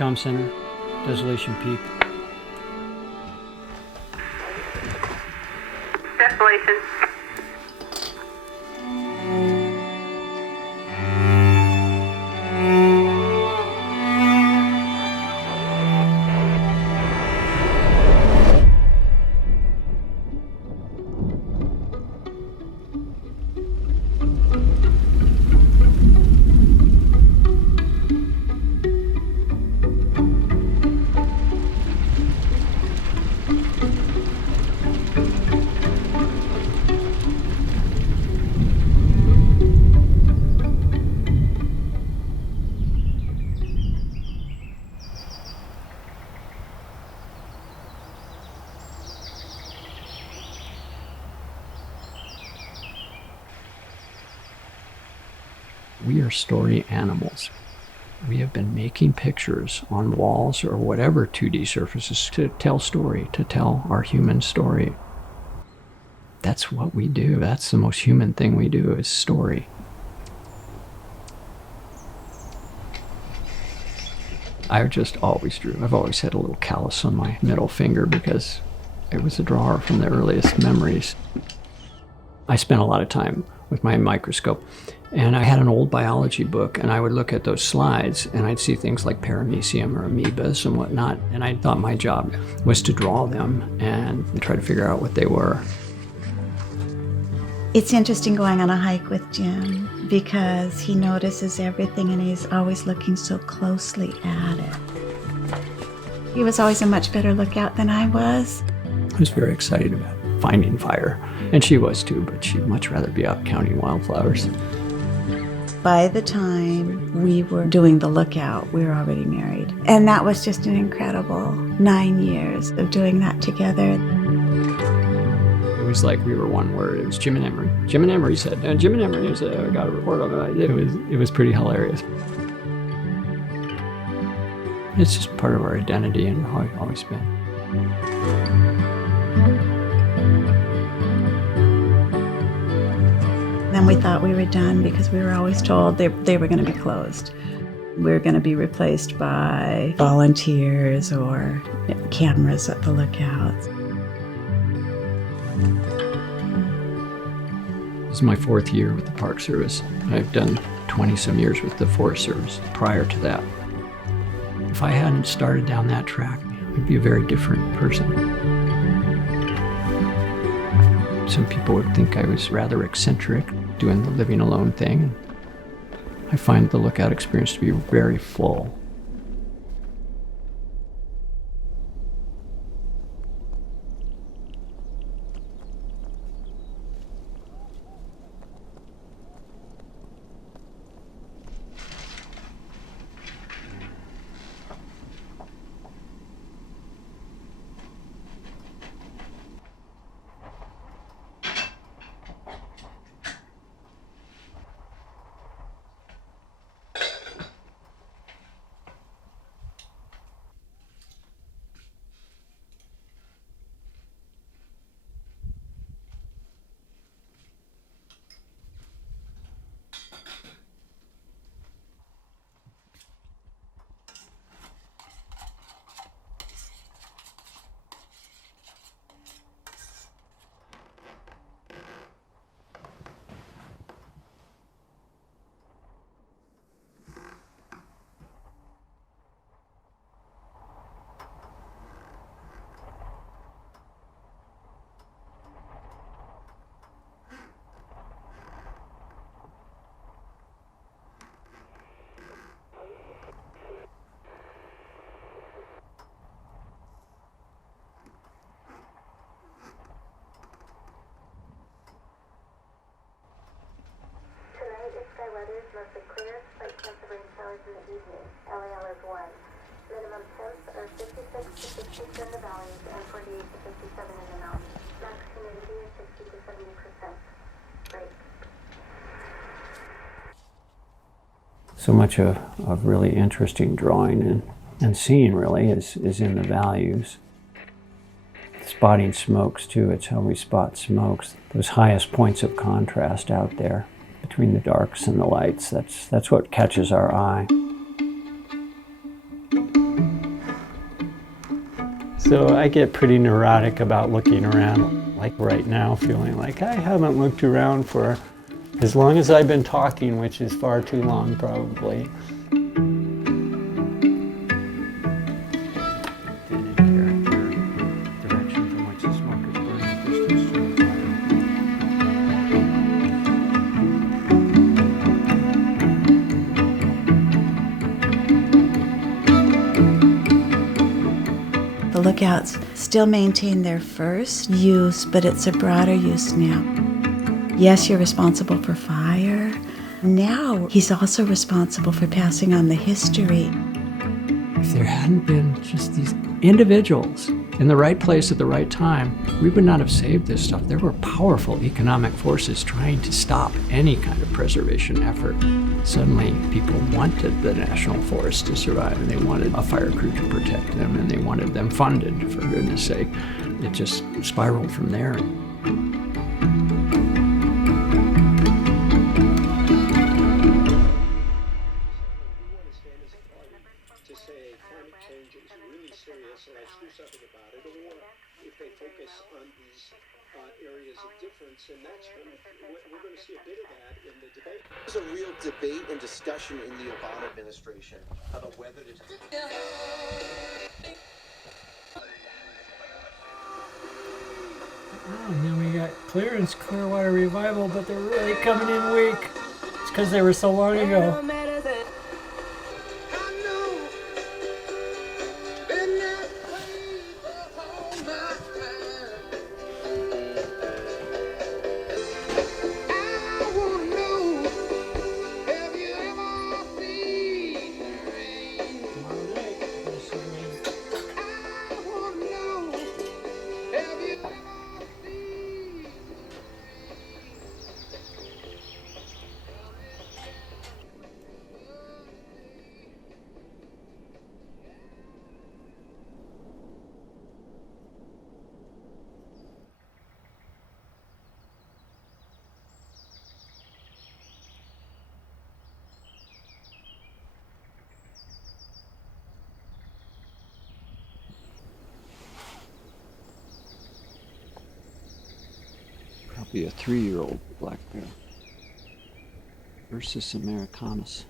Comm Center, Desolation Peak. Desolation. We are story animals. We have been making pictures on walls or whatever 2D surfaces to tell story, to tell our human story. That's what we do. That's the most human thing we do, is story. I just always drew. I've always had a little callus on my middle finger because I was a drawer from the earliest memories. I spent a lot of time with my microscope, and I had an old biology book, and I would look at those slides and I'd see things like paramecium or amoebas and whatnot, and I thought my job was to draw them and try to figure out what they were. It's interesting going on a hike with Jim because he notices everything and he's always looking so closely at it. He was always a much better lookout than I was. I was very excited about finding fire, and she was too, but she'd much rather be out counting wildflowers. By the time we were doing the lookout, we were already married. And that was just an incredible 9 years of doing that together. It was like we were one word. It was Jim and Emery. Jim and Emery said, and Jim and Emery said, I got a report on it. It was pretty hilarious. It's just part of our identity and how it's always been. Then we thought we were done because we were always told they were going to be closed. We were going to be replaced by volunteers or cameras at the lookouts. This is my 4th year with the Park Service. I've done 20-some years with the Forest Service prior to that. If I hadn't started down that track, I'd be a very different person. Some people would think I was rather eccentric, doing the living alone thing. I find the lookout experience to be very full. weather is mostly clear, slight chance of rain showers in the evening. LAL is 1. Minimum temps are 56 to 62 in the valleys and 48 to 57 in the mountains. Max humidity is 60 to 70%. Great. So much of really interesting drawing and seeing really is in the values. Spotting smokes too, it's how we spot smokes. Those highest points of contrast out there between the darks and the lights, that's what catches our eye. So I get pretty neurotic about looking around, like right now, feeling like I haven't looked around for as long as I've been talking, which is far too long probably. The lookouts still maintain their first use, but it's a broader use now. Yes, you're responsible for fire. Now he's also responsible for passing on the history. If there hadn't been just these individuals in the right place at the right time, we would not have saved this stuff. There were powerful economic forces trying to stop any kind of preservation effort. Suddenly, people wanted the national forest to survive, and they wanted a fire crew to protect them, and they wanted them funded, for goodness sake. It just spiraled from there. To say climate change is really serious and let's do something about it, or if they focus on these areas of difference, and that's we're going to see a bit of that in the debate. There's a real debate and discussion in the Obama administration about whether to. Oh, and then we got Clearance Clearwater Revival, but they're really coming in weak. It's because they were so long ago. Probably a 3-year-old black bear. Ursus americanus.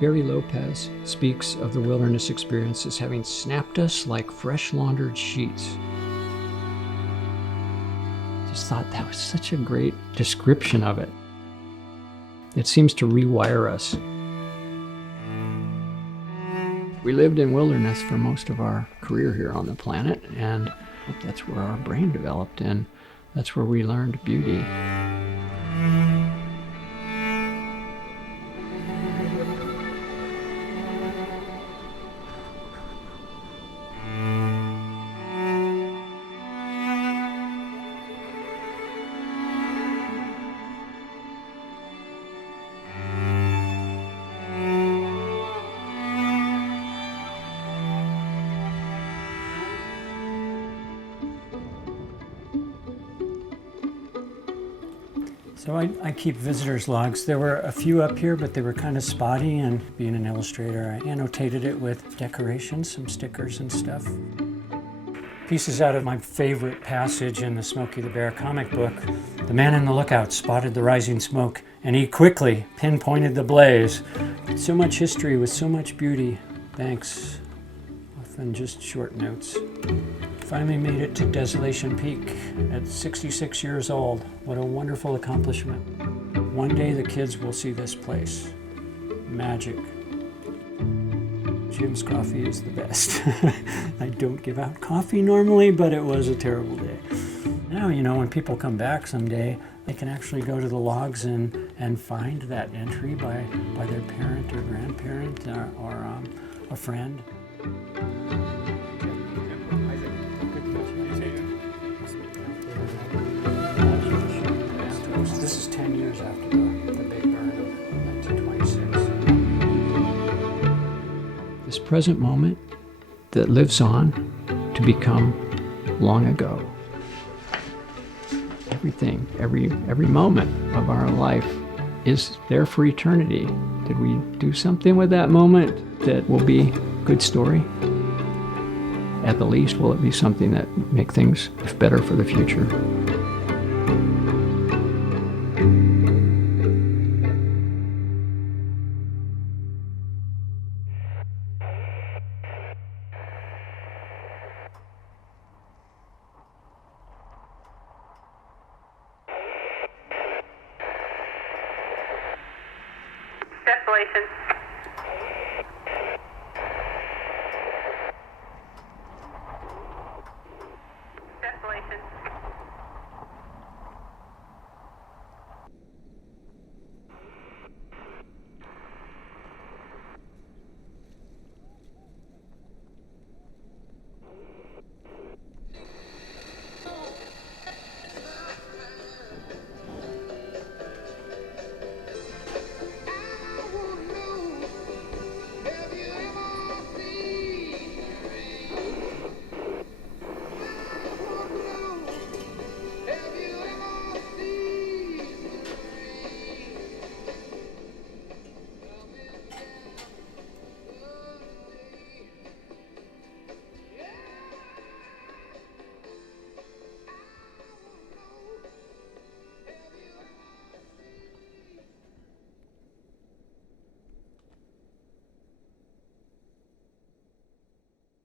Barry Lopez speaks of the wilderness experience as having snapped us like fresh laundered sheets. Just thought that was such a great description of it. It seems to rewire us. We lived in wilderness for most of our career here on the planet, and that's where our brain developed, and that's where we learned beauty. So I keep visitors logs. There were a few up here, but they were kind of spotty, and being an illustrator, I annotated it with decorations, some stickers and stuff. Pieces out of my favorite passage in the Smokey the Bear comic book. The man in the lookout spotted the rising smoke, and he quickly pinpointed the blaze. So much history with so much beauty. Thanks. Often just short notes. Finally made it to Desolation Peak at 66 years old. What a wonderful accomplishment. One day the kids will see this place. Magic. Jim's coffee is the best. I don't give out coffee normally, but it was a terrible day. Now, when people come back someday, they can actually go to the logs and find that entry by their parent or grandparent or a friend. This is 10 years after the big burn of 1926. This present moment that lives on to become long ago. Everything, every moment of our life is there for eternity. Did we do something with that moment that will be a good story? At the least, will it be something that make things better for the future? Desolation.